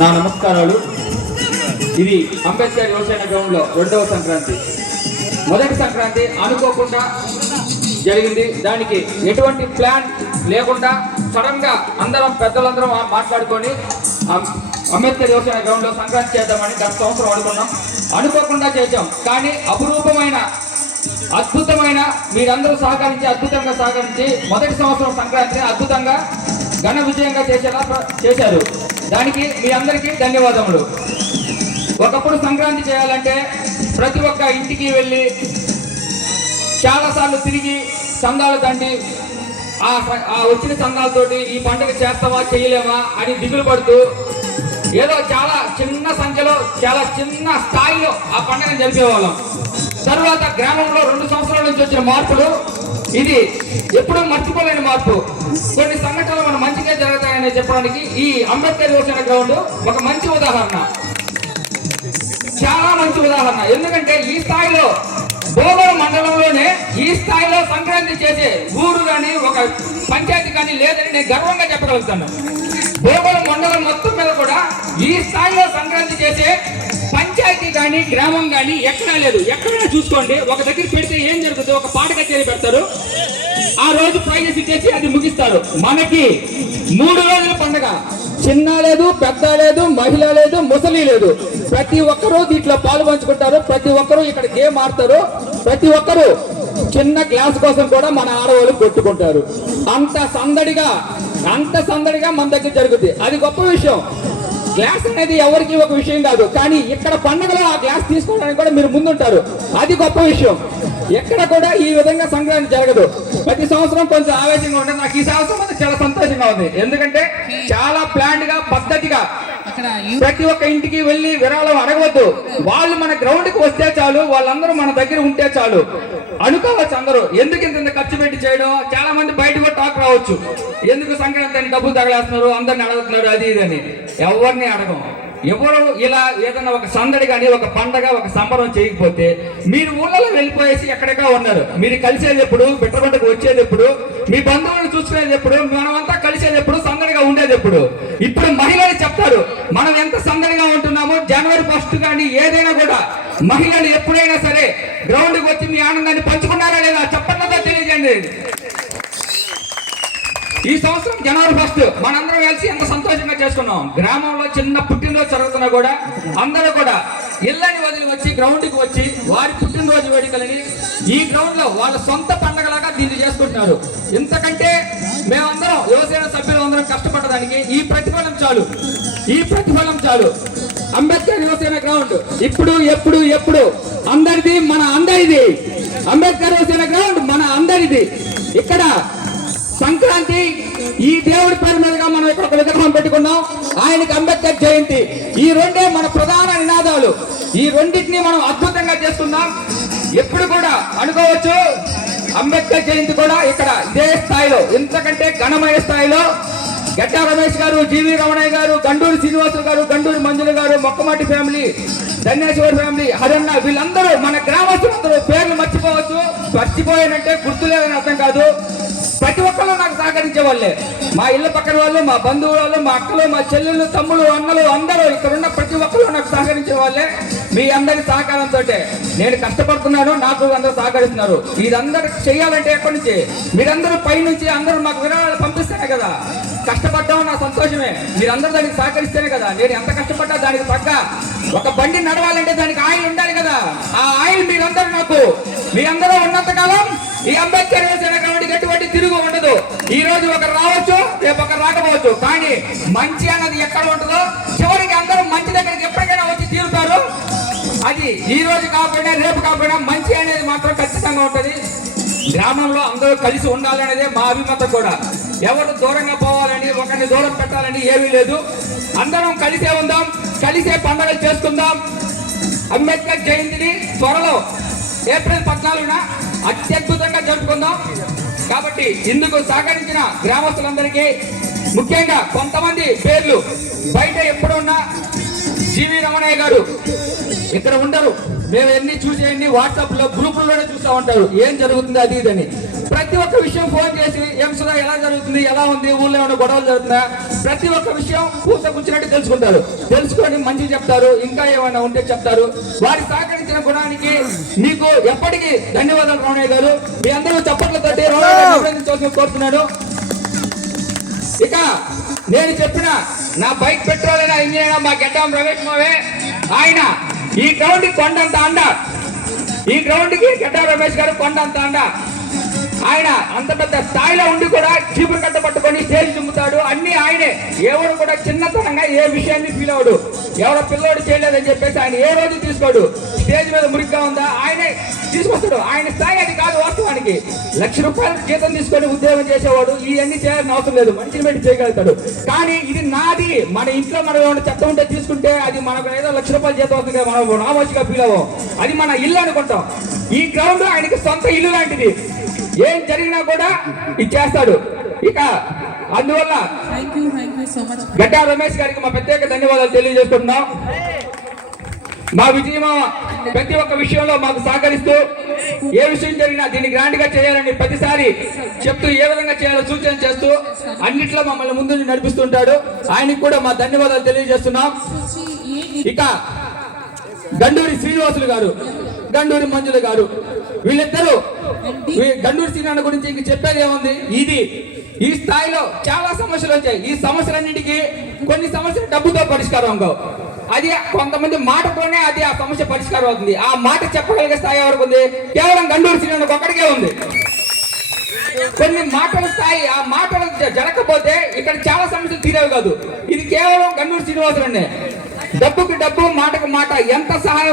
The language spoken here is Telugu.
నా నమస్కారాలు. ఇది అంబేద్కర్ యువసేన గ్రౌండ్లో రెండవ సంక్రాంతి. మొదటి సంక్రాంతి అనుకోకుండా జరిగింది. దానికి ఎటువంటి ప్లాన్ లేకుండా సడన్గా అందరం పెద్దలందరం మాట్లాడుకొని అంబేద్కర్ యువసేన గ్రౌండ్లో సంక్రాంతి చేద్దామని గత సంవత్సరం అనుకున్నాం. అనుకోకుండా చేద్దాం కానీ అపురూపమైన అద్భుతమైన మీరందరూ సహకరించి అద్భుతంగా సహకరించి మొదటి సంవత్సరం సంక్రాంతిని అద్భుతంగా ఘన విజయంగా చేసేలా చేశారు. దానికి మీ అందరికీ ధన్యవాదములు. ఒకప్పుడు సంక్రాంతి చేయాలంటే ప్రతి ఒక్క ఇంటికి వెళ్ళి చాలాసార్లు తిరిగి చందాలు దండి ఆ ఆ వచ్చిన చందాలతోటి ఈ పండుగ చేస్తావా చేయలేమా అని దిగులు పడుతూ ఏదో చాలా చిన్న సంఖ్యలో చాలా చిన్న స్థాయిలో ఆ పండుగను జరిపేవాళ్ళం. తర్వాత గ్రామంలో రెండు సంవత్సరాల నుంచి వచ్చిన మార్పులు ఇది ఎప్పుడూ మర్చిపోలేని మార్పు. కొన్ని సంఘటనలు మన మంచిగా జరుగుతాయని చెప్పడానికి ఈ అంబేద్కర్ యువసేన గ్రౌండ్ ఒక మంచి ఉదాహరణ. చాలా మంచి ఉదాహరణ. ఎందుకంటే ఈ స్థాయిలో భోగోళ మండలంలోనే ఈ స్థాయిలో సంక్రాంతి చేసే ఊరు కానీ ఒక పంచాయతీ కానీ లేదని నేను గర్వంగా చెప్పగలుగుతాను భోగోళ మండలం మొత్తం మీద కూడా ఈ స్థాయిలో సంక్రాంతి చేసే పంచాయతీ కానీ గ్రామం కానీ ఎక్కడా లేదు. ఎక్కడైనా చూసుకోండి. ఒక దగ్గర పెడితే ఏం జరుగుతుంది ఒక పాట కచేరీ పెడతారు. ఆ రోజు ప్రైజెస్ ఇచ్చేసి అది ముగిస్తారు. మనకి మూడు రోజుల పండుగ. చిన్న లేదు పెద్ద లేదు మహిళ లేదు ముసలి లేదు. ప్రతి ఒక్కరూ దీంట్లో పాలు పంచుకుంటారు. ప్రతి ఒక్కరూ ఇక్కడ గేమ్ ఆడతారు. ప్రతి ఒక్కరూ చిన్న గ్లాస్ కోసం కూడా మన ఆడవాళ్ళు కొట్టుకుంటారు. అంత సందడిగా అంత సందడిగా మన దగ్గర జరుగుతుంది అది గొప్ప విషయం. గ్లాస్ అనేది ఎవరికి ఒక విషయం కాదు. కానీ ఇక్కడ పండుగలో ఆ గ్లాస్ తీసుకోవడానికి కూడా మీరు ముందుంటారు. అది గొప్ప విషయం. ఎక్కడ కూడా ఈ విధంగా సంక్రాంతి జరగదు. ప్రతి సంవత్సరం కొంచెం ఆవేశంగా ఉంటుంది నాకు ఈ సంవత్సరం చాలా సంతోషంగా ఉంది. ఎందుకంటే చాలా ప్లాండ్గా పద్ధతిగా ప్రతి ఒక్క ఇంటికి వెళ్ళి విరాళం అడగవద్దు. వాళ్ళు మన గ్రౌండ్కి వస్తే చాలు వాళ్ళందరూ మన దగ్గర ఉంటే చాలు. అనుకోవచ్చు అందరూ. ఎందుకు ఇంత ఇంత ఖర్చు పెట్టి చేయడం? చాలా మంది బయట కూడా టాక్ రావచ్చు. ఎందుకు సంక్రాంతి అని డబ్బులు తగలేస్తున్నారు? అందరిని అడుగుతున్నారు అది ఇది అని. ఎవరిని అడగం? ఎవరు ఇలా ఏదైనా ఒక సందడి కానీ ఒక పండగ ఒక సంబరం చేయకపోతే మీరు ఊళ్ళలో వెళ్ళిపోయేసి ఎక్కడెక్కడ ఉన్నారు? మీరు కలిసేదెప్పుడు ఎప్పుడు బిట్టబంటకు మీ బంధువులను చూసుకునేది ఎప్పుడు మనమంతా కలిసేటప్పుడు సందడిగా ఉండేటప్పుడు ఇప్పుడు మహిళలు చెప్తారు మనం ఎంత సందడిగా ఉంటున్నామో జనవరి ఫస్ట్ కానీ ఏదైనా కూడా మహిళలు ఎప్పుడైనా సరే గ్రౌండ్కి వచ్చి మీ ఆనందాన్ని పంచుకున్నారా లేదా? చెప్పట్లేదో తెలియజేయండి. ఈ సంవత్సరం జనవరి ఫస్ట్ మనందరం కలిసి ఎంత సంతోషంగా చేసుకున్నాం. గ్రామంలో చిన్న పుట్టినరోజు జరుగుతున్నా కూడా అందరూ కూడా ఇళ్ళని వదిలి వచ్చి గ్రౌండ్కి వచ్చి వారి పుట్టినరోజు వేడుకలని ఈ గ్రౌండ్లో వాళ్ళ సొంత పండగలాగా దీన్ని చేసుకుంటున్నారు. ఇంతకంటే మేమందరం యువసేన సభ్యులు అందరం కష్టపడడానికి ఈ ప్రతిఫలం చాలు. ఈ ప్రతిఫలం చాలు. అంబేద్కర్ యువసేన గ్రౌండ్ ఇప్పుడు ఎప్పుడు ఎప్పుడు? అందరిది మన అందరిది. అంబేద్కర్ యువసేన గ్రౌండ్ మన అందరిది. ఇక్కడ సంక్రాంతి ఈ దేవుడి పేరు మీదుగా మనం ఇక్కడ ఒక విగ్రహం పెట్టుకున్నాం. ఆయనకి అంబేద్కర్ జయంతి. ఈ రెండే మన ప్రధాన నినాదాలు. ఈ రెండింటిని మనం అద్భుతంగా చేస్తున్నాం. ఎప్పుడు కూడా అనుకోవచ్చు అంబేద్కర్ జయంతి కూడా ఇక్కడ ఇదే స్థాయిలో ఇంతకంటే ఘనమైన స్థాయిలో. గడ్డా రమేష్ గారు జీవి రమణయ్య గారు గండూరు శ్రీనివాసులు గారు గండూరు మంజులు గారు మొక్కమాటి ఫ్యామిలీ ధన్యేశ్వర్ ఫ్యామిలీ హరన్న వీళ్ళందరూ మన గ్రామస్తులందరూ పేర్లు మర్చిపోవచ్చు. మర్చిపోయానంటే గుర్తులేదని అర్థం కాదు. ప్రతి ఒక్కరు నాకు సహకరించే వాళ్ళే మా ఇళ్ళ పక్కన వాళ్ళు మా బంధువుల వాళ్ళు మా అక్కలు మా చెల్లెళ్ళు తమ్ముళ్ళు అన్నలు అందరూ ఇక్కడ ఉన్న ప్రతి ఒక్కరు నాకు సహకరించే వాళ్ళే మీ అందరి సహకారంతో నేను కష్టపడుతున్నాను నాకు అందరూ సహకరిస్తున్నారు. ఇదందరూ చేయాలంటే ఎక్కడి నుంచి? మీరందరూ పైనుంచి అందరూ మాకు విరాళాలు పంపిస్తేనే కదా. కష్టపడ్డాం నా సంతోషమే. మీరందరూ దానికి సహకరిస్తేనే కదా. నేను ఎంత కష్టపడ్డా దానికి తగ్గ ఒక బండి నడవాలంటే దానికి ఆయిల్ ఉండాలి కదా. ఆ ఆయిల్ మీరందరూ నాకు. మీరందరూ ఉన్నంతకాలం ఈ అంబేద్కర్ వేసిన కాబట్టి ఎటువంటి తిరుగు ఉండదు. ఈ రోజు ఒకరు రావచ్చు రేపు ఒకరు రాకపోవచ్చు. కానీ మంచి అన్నది ఎక్కడ ఉంటుందో చివరికి అందరూ మంచి దగ్గరికి ఎప్పటికైనా వచ్చి తీరుతారు. అది ఈ రోజు కాకపోయినా రేపు కాకపోయినా మంచి అనేది మాత్రం ఖచ్చితంగా ఉంటుంది. గ్రామంలో అందరూ కలిసి ఉండాలనేదే మా అభిమతం కూడా. ఎవరు దూరంగా పోవాలని ఒకరిని దూరం పెట్టాలని ఏమీ లేదు. అందరం కలిసే ఉందాం కలిసే పండుగలు చేసుకుందాం. అంబేద్కర్ జయంతిని త్వరలో ఏప్రిల్ పద్నాలుగున అత్యద్భుతంగా జరుపుకుందాం. కాబట్టి ఇందుకు సహకరించిన గ్రామస్తులందరికీ ముఖ్యంగా కొంతమంది పేర్లు బయట ఎప్పుడున్నా జీవి రమణయ్య గారు ఇక్కడ ఉండరు. మేము ఎన్ని చూసేయండి వాట్సాప్లో గ్రూపుల్లోనే చూస్తూ ఉంటారు. ఏం జరుగుతుంది అది ఇదని ప్రతి ఒక్క విషయం ఫోన్ చేసి ఏం సుధా ఎలా జరుగుతుంది? ఎలా ఉంది? ఊళ్ళో ఏమైనా గొడవలు జరుగుతుందా ప్రతి ఒక్క విషయం పూస కూర్చున్నట్టు తెలుసుకుంటారు. తెలుసుకొని మంచి చెప్తారు. ఇంకా ఏమైనా ఉంటే చెప్తారు. వారి సహకరించిన గుణానికి మీకు ఎప్పటికీ ధన్యవాదాలు రమణయ్య గారు. మీ అందరూ చప్పట్లతోటి రమణయ్య గారిని ఇక నేను చెప్పిన నా బైక్ పెట్రోల్ అయినా ఇంజిన్ మా గడ్డం రమేష్ మావే. ఆయన ఈ గ్రౌండ్ కొండంత అండ. ఈ గ్రౌండ్కి గడ్డ రమేష్ గారు కొండంత అండ. ఆయన అంత పెద్ద స్థాయిలో ఉండి కూడా చీపురు కట్ట పట్టుకొని స్టేజ్ దింపుతాడు అన్ని ఆయనే. ఎవరు కూడా చిన్నతనంగా ఏ విషయాన్ని ఫీల్ అవడు ఎవరో పిల్లోడు చేయలేదని చెప్పేసి ఆయన ఏ రోజు తీసుకోడు. స్టేజ్ మీద మురిగ్గా ఉందా? ఆయనే తీసుకొస్తాడు. ఆయన స్థాయి అది కాదు వాస్తవానికి. లక్ష రూపాయలు జీతం తీసుకొని ఉద్యోగం చేసేవాడు ఇవన్నీ చేయాల్సిన అవసరం లేదు. మనిషిని పెట్టి చేయగలుగుతాడు. కానీ ఇది నాది. మన ఇంట్లో మనం ఏమైనా చెత్త ఉంటే తీసుకుంటే అది మనకు ఏదో లక్ష రూపాయలు జీతం వస్తుంది మనం నామోషిగా ఫీల్ అవ్వం. అది మన ఇల్లు అనుకుంటాం. ఈ గ్రౌండ్ ఆయనకి సొంత ఇల్లు లాంటిది. ఏం జరిగినా కూడా ఇది చేస్తాడు ఇక అందువల్ల గడ్డా రమేష్ గారికి మా ప్రత్యేక ధన్యవాదాలు తెలియజేస్తున్నాం మా విజయం ప్రతి ఒక్క విషయంలో మాకు సహకరిస్తూ ఏ విషయం జరిగినా దీన్ని గ్రాండ్గా చేయాలని ప్రతిసారి చెప్తూ ఏ విధంగా చేయాలో సూచన చేస్తూ అన్నిట్లో మమ్మల్ని ముందు నడిపిస్తుంటాడు. ఆయనకి కూడా మా ధన్యవాదాలు తెలియజేస్తున్నాం. ఇక గండూరి శ్రీనివాసులు గారు గండూరి మంజులు గారు వీళ్ళిద్దరూ గండూరి శ్రీనాన్న గురించి ఇంక చెప్పేది ఏముంది? ఇది ఈ స్థాయిలో చాలా సమస్యలు వచ్చాయి. ఈ సమస్యలన్నిటికీ కొన్ని సమస్యలు డబ్బుతో పరిష్కారం కావు. అది కొంతమంది మాటతోనే అది ఆ సమస్య పరిష్కారం అవుతుంది. ఆ మాట చెప్పగలిగే స్థాయి ఎవరికి ఉంది? కేవలం గండూరు శ్రీనారాయణ ఒక్కడికే ఉంది. కొన్ని మాటల స్థాయి ఆ మాటలు జరగకపోతే ఇక్కడ చాలా సమస్యలు తీరేవి కాదు. ఇది కేవలం గండూరు శ్రీనివాసులు డబ్బుకి డబ్బు మాటకు మాట ఎంత సహాయం